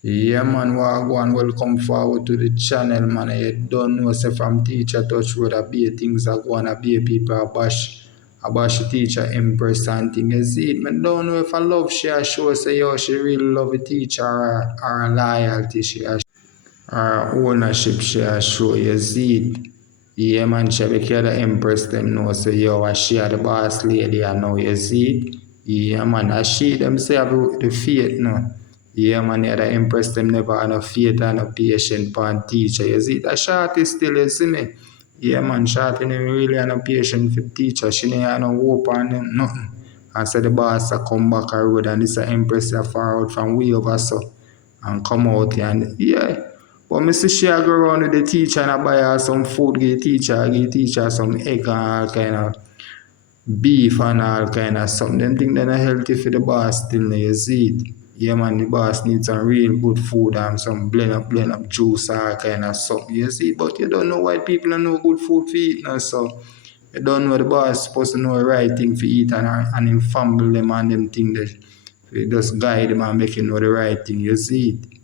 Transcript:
Yeah, man, Wagwan, welcome forward to the channel, man. You don't know, say from teacher touch road, I be things are going, I be people I bash the teacher impress and thing. You see it, man. Don't know if I love she, I show say, yo, she really love a teacher or a loyalty, or ownership, she a show. You see it. Yeah, man, she be care to impress them, know, say, yo, she are the boss lady, I know, you see it. Yeah, man, I she them say have the faith, no. Yeah, man, you gotta impress them, never have no faith and no patience upon teacher. You see, that shorty still, you see me? Yeah, man, shorty never really have no patience for teacher. She never have no hope on them, nothing. And so the boss a come back a road and this a impress her far out from way over so and come out here and yeah. But me see she a go around with the teacher and I buy her some food, give the teacher some egg and all kind of beef and all kind of something. Them think they're not healthy for the boss still, you see it. Yeah, man, the boss needs some real good food and some blend up juice, all kind of something, you see. But you don't know why people don't know good food for eat now, so you don't know the boss supposed to know the right thing for eat and him fumble them and them thing that they just guide them and make you know the right thing, you see it.